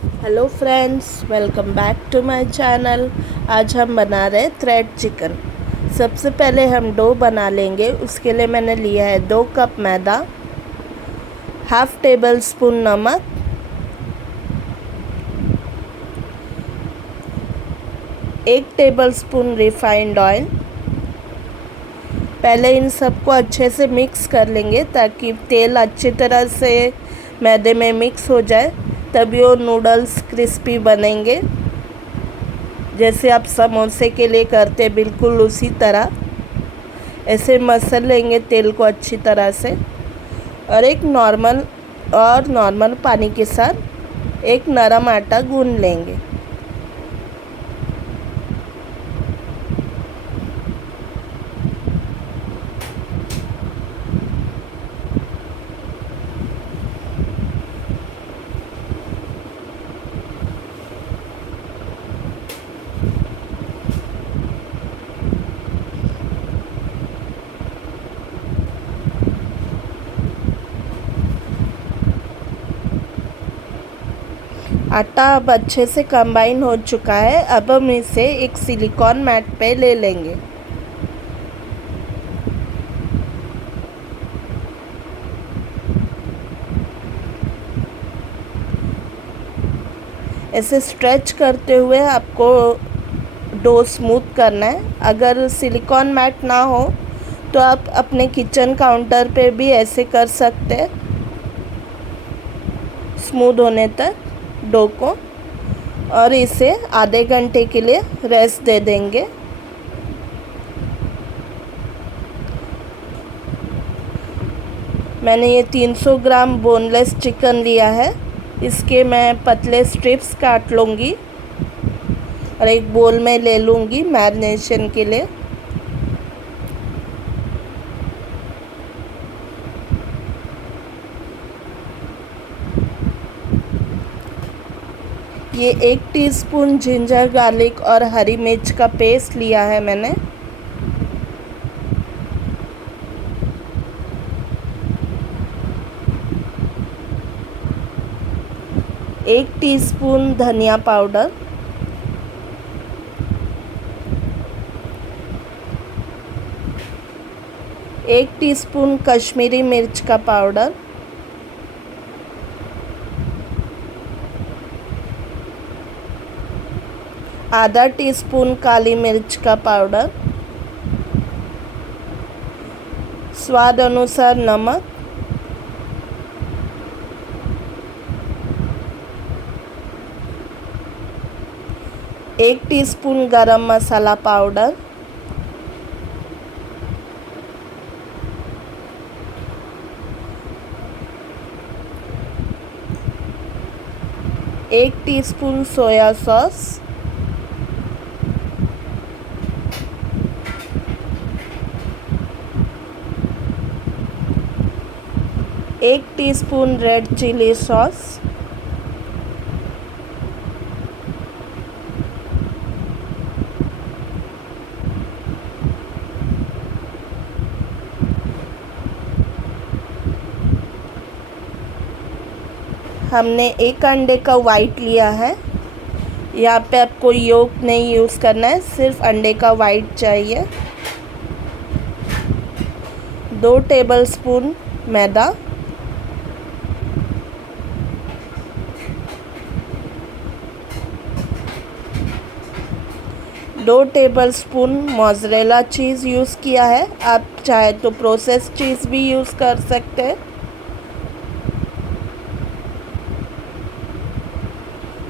Hello friends, welcome back to my channel. आज हम बना रहे हैं थ्रेड चिकन। सबसे पहले हम डो बना लेंगे। उसके लिए मैंने लिया है 2 कप मैदा, हाफ टेबल स्पून नमक, 1 टेबल स्पून रिफाइंड ऑयल। पहले इन सबको अच्छे से मिक्स कर लेंगे ताकि तेल अच्छी तरह से मैदे में मिक्स हो जाए, तभी वो नूडल्स क्रिस्पी बनेंगे। जैसे आप समोसे के लिए करते बिल्कुल उसी तरह ऐसे मसल लेंगे तेल को अच्छी तरह से, और एक नॉर्मल पानी के साथ एक नरम आटा गूंद लेंगे। आटा अब अच्छे से कंबाइन हो चुका है। अब हम इसे एक सिलिकॉन मैट पे ले लेंगे। ऐसे स्ट्रेच करते हुए आपको डो स्मूथ करना है। अगर सिलिकॉन मैट ना हो तो आप अपने किचन काउंटर पे भी ऐसे कर सकते हैं, स्मूथ होने तक डो को, और इसे आधे घंटे के लिए रेस्ट दे देंगे। मैंने ये 300 ग्राम बोनलेस चिकन लिया है। इसके मैं पतले स्ट्रिप्स काट लूँगी और एक बोल में ले लूँगी मैरिनेशन के लिए। ये 1 टीस्पून जिंजर गार्लिक और हरी मिर्च का पेस्ट लिया है मैंने। एक टीस्पून धनिया पाउडर, 1 टीस्पून कश्मीरी मिर्च का पाउडर, आधा टीस्पून काली मिर्च का पाउडर, स्वाद अनुसार नमक, एक टीस्पून गरम मसाला पाउडर, एक टीस्पून सोया सॉस, एक टीस्पून रेड चिली सॉस, हमने एक अंडे का वाइट लिया है। यहाँ पे आपको योक नहीं यूज़ करना है, सिर्फ अंडे का वाइट चाहिए। 2 टेबलस्पून मैदा, 2 टेबलस्पून मोज़रेला चीज़ यूज़ किया है। आप चाहे तो प्रोसेस चीज़ भी यूज़ कर सकते हैं।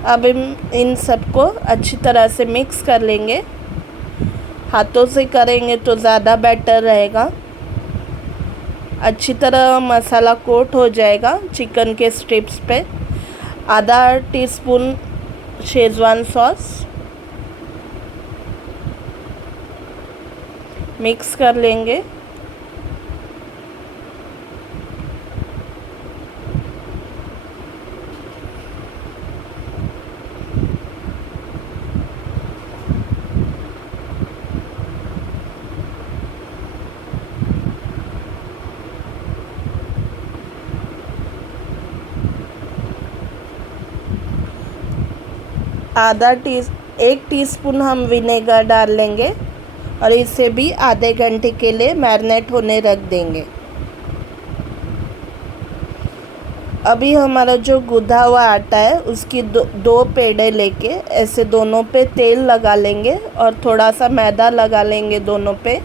अब इन सबको अच्छी तरह से मिक्स कर लेंगे। हाथों से करेंगे तो ज़्यादा बेटर रहेगा। अच्छी तरह मसाला कोट हो जाएगा चिकन के स्ट्रिप्स पे। आधा टीस्पून शेज़वान सॉस मिक्स कर लेंगे। 1 टीस्पून हम विनेगर डाल लेंगे और इसे भी आधे घंटे के लिए मैरिनेट होने रख देंगे। अभी हमारा जो गूँधा हुआ आटा है उसकी दो पेड़े लेके ऐसे दोनों पे तेल लगा लेंगे और थोड़ा सा मैदा लगा लेंगे दोनों पे,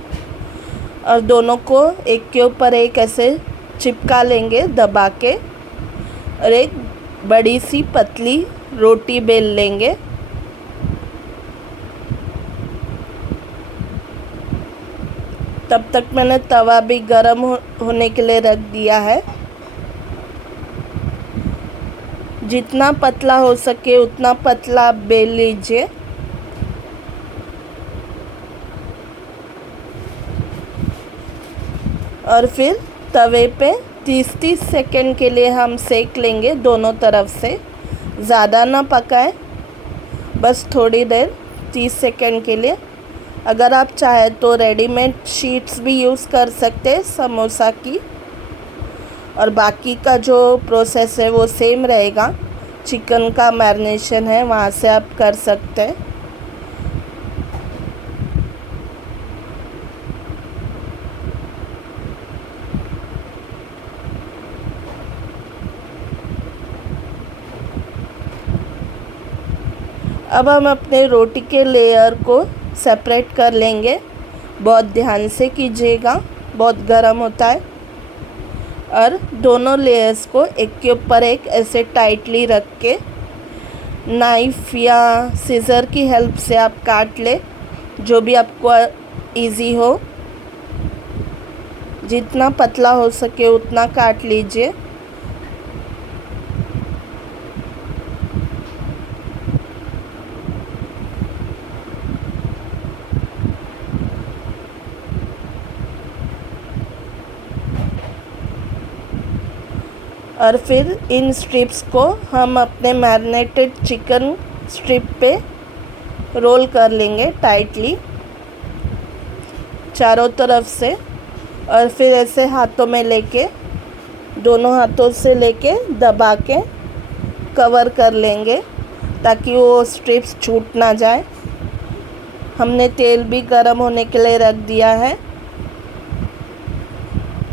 और दोनों को एक के ऊपर एक ऐसे चिपका लेंगे दबा के, और एक बड़ी सी पतली रोटी बेल लेंगे। तब तक मैंने तवा भी गरम होने के लिए रख दिया है। जितना पतला हो सके उतना पतला बेल लीजिए। और फिर तवे पे 30-30 सेकंड के लिए हम सेक लेंगे दोनों तरफ से। ज़्यादा ना पकाएं, बस थोड़ी देर 30 सेकंड के लिए। अगर आप चाहें तो रेडीमेड शीट्स भी यूज़ कर सकते हैं समोसा की, और बाकी का जो प्रोसेस है वो सेम रहेगा। चिकन का मैरिनेशन है वहाँ से आप कर सकते हैं। अब हम अपने रोटी के लेयर को सेपरेट कर लेंगे। बहुत ध्यान से कीजिएगा, बहुत गरम होता है। और दोनों लेयर्स को एक के ऊपर एक ऐसे टाइटली रख के नाइफ़ या सीज़र की हेल्प से आप काट ले, जो भी आपको इजी हो। जितना पतला हो सके उतना काट लीजिए। और फिर इन स्ट्रिप्स को हम अपने मैरिनेटेड चिकन स्ट्रिप पे रोल कर लेंगे टाइटली चारों तरफ से। और फिर ऐसे हाथों में लेके, दोनों हाथों से लेके दबा के कवर कर लेंगे ताकि वो स्ट्रिप्स छूट ना जाए। हमने तेल भी गरम होने के लिए रख दिया है।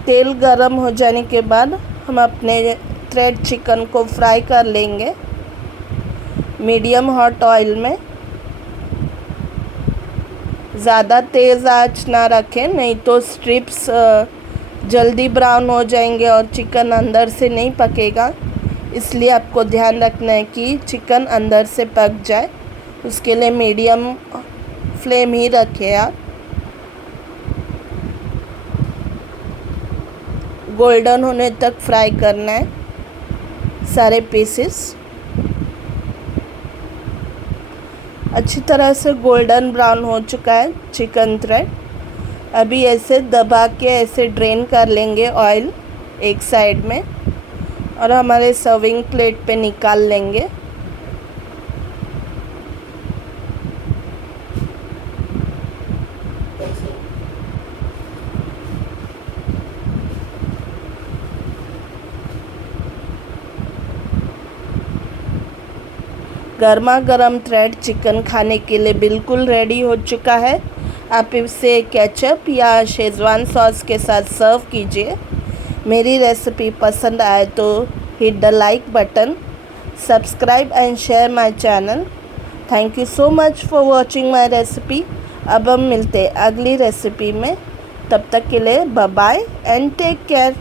तेल गरम हो जाने के बाद हम अपने थ्रेड चिकन को फ्राई कर लेंगे मीडियम हॉट ऑयल में। ज़्यादा तेज़ आंच ना रखें, नहीं तो स्ट्रिप्स जल्दी ब्राउन हो जाएंगे और चिकन अंदर से नहीं पकेगा। इसलिए आपको ध्यान रखना है कि चिकन अंदर से पक जाए। उसके लिए मीडियम फ्लेम ही रखें आप। गोल्डन होने तक फ्राई करना है सारे पीसेस। अच्छी तरह से गोल्डन ब्राउन हो चुका है चिकन थ्रेड। अभी ऐसे दबा के ऐसे ड्रेन कर लेंगे ऑयल एक साइड में, और हमारे सर्विंग प्लेट पे निकाल लेंगे। गर्मा गर्म थ्रेड चिकन खाने के लिए बिल्कुल रेडी हो चुका है। आप इसे केचप या शेज़वान सॉस के साथ सर्व कीजिए। मेरी रेसिपी पसंद आए तो hit the like button, subscribe and share my channel. Thank you so much for watching my recipe. अब हम मिलते हैं अगली रेसिपी में। तब तक के लिए bye bye and take care.